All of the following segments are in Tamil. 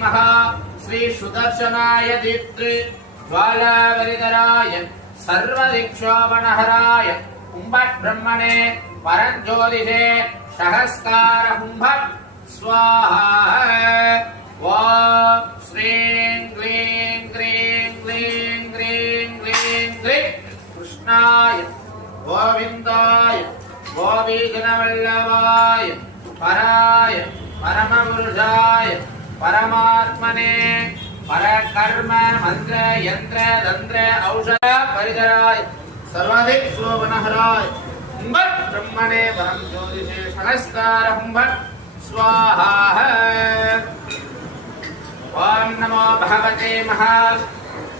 महा श्री सुदर्शनाय दीप्ति ज्वालावरिधराय सर्वदिक्षोपणहराय कुंभट ब्रह्मणे परञ्ज्योतिषे सहस्कार कुंभट स्वाहा। ओम श्रीं क्लीं क्लीं क्लीं क्लीं क्लीं क्लीं कृष्णाय गोविंदाय गोपीजनवल्लभाय पराय परमपुरुषाय परमात्मने परकर्म मंत्र यंत्र तंत्र औषध परिधराय सर्वाधिक शोभनहराय कुंभट ब्रह्मणे परम ज्योतिषे सहस्कार कुंभट स्वाहा। ओम नमो भगवते महा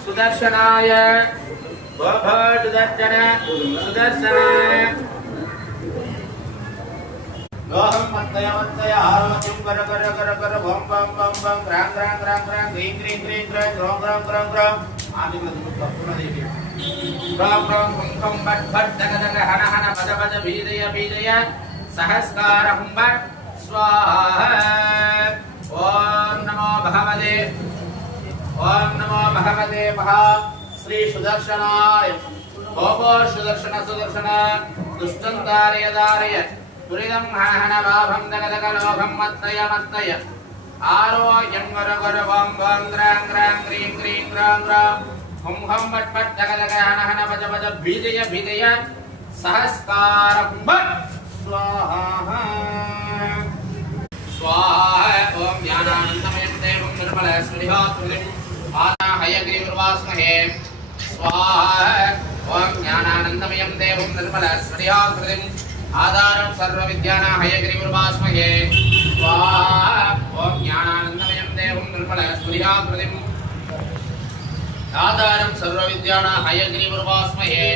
सुदर्शनाय सुदर्शन सुदर्शन लोहम मत्तय मत्तय आरोग्यं कर कर कर कर बम बम बम बम ग्रां ग्रां ग्रां ग्रां ग्रीं ग्रीं ग्रीं ग्रां ग्रां ग्रां ग्रां ग्रां आदि में पूर्ण देवी ग्रां ग्रां कुंकम बट बट दग दग हन हन बज बज बीजय बीजय सहस्कार हुंबट स्वाहा। ओम नमो भगवते महा श्री सुदर्शनाय ओमो सुदर्शन सुदर्शन दुष्टं दारय दारय दुरिदं हन भाभं दग दग लोभं मत्तय मत्तय आरोग्यं वर वर वं वं ग्रां ग्रां ग्रीं ग्रीं ग्रां ग्रां हुं हुं बट बट दग दग हन हन बज बज बीजय बीजय सहस्कार कुंभट स्वाहा स्वाहा। ओम ज्ञानानन्दमयं देवं निर्मलस्फटिकाकृतिं हयग्रीवुर्वास्महे स्वाहा। ओम ज्ञानानन्दमयं देवं निर्मलस्फटिकाकृतिं आधारं सर्वविद्यानां हयग्रीवुर्वास्महे स्वाहा। ओम ज्ञानानन्दमयं देवं निर्मलस्फटिकाकृतिं आधारं सर्वविद्यानां हयग्रीवुर्वास्महे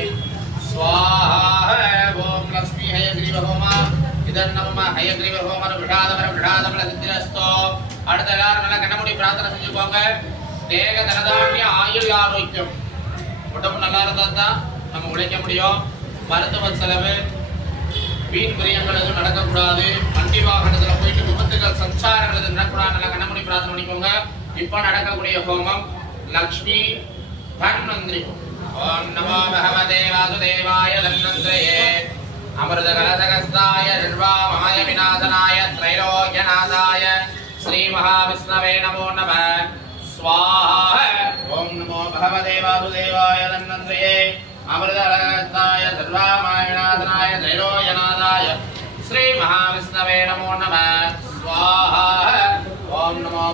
स्वाहा। ओम लक्ष्मी हयग्रीव होम இதன் நம்ம ஹயக்ரீவ ஹோமர விடாதபல சித்திரஸ்தோ அடுத்த எல்லாரும் நல்லா கண்ணமுடி பிரார்த்தனை செஞ்சுக்கோங்க. தேக தனதானிய ஆயுள் ஆரோக்கியம் உடம்பு நல்லா இருந்தா தான் நம்ம உழைக்க முடியும். மருத்துவ செலவு வீண் பிரியங்கள் எதுவும் நடக்கக்கூடாது. வண்டி வாகனத்துல போயிட்டு விபத்துகள் சஞ்சாரங்கள் எதுவும் நடக்கூடாது. நல்லா கண்ணமுடி பிரார்த்தனை பண்ணிக்கோங்க. இப்ப நடக்கக்கூடிய ஹோமம் லக்ஷ்மி தன்வந்திரி. ஓம் நமோ பகவதே வாசுதேவாய தன்வந்திரயே अमृत कलशगस्ताय निर्वामय विनाशनाय त्रैलोक्यनाथाय श्री महाविष्णवे नमो नमः स्वाहा। ओम नमो भगवते वासुदेवाय धन्वन्त्रये अमृत कलशगस्ताय निर्वामय विनाशनाय त्रैलोक्यनाथाय श्री महाविष्णवे नमो नमः स्वाहा। ओम नमो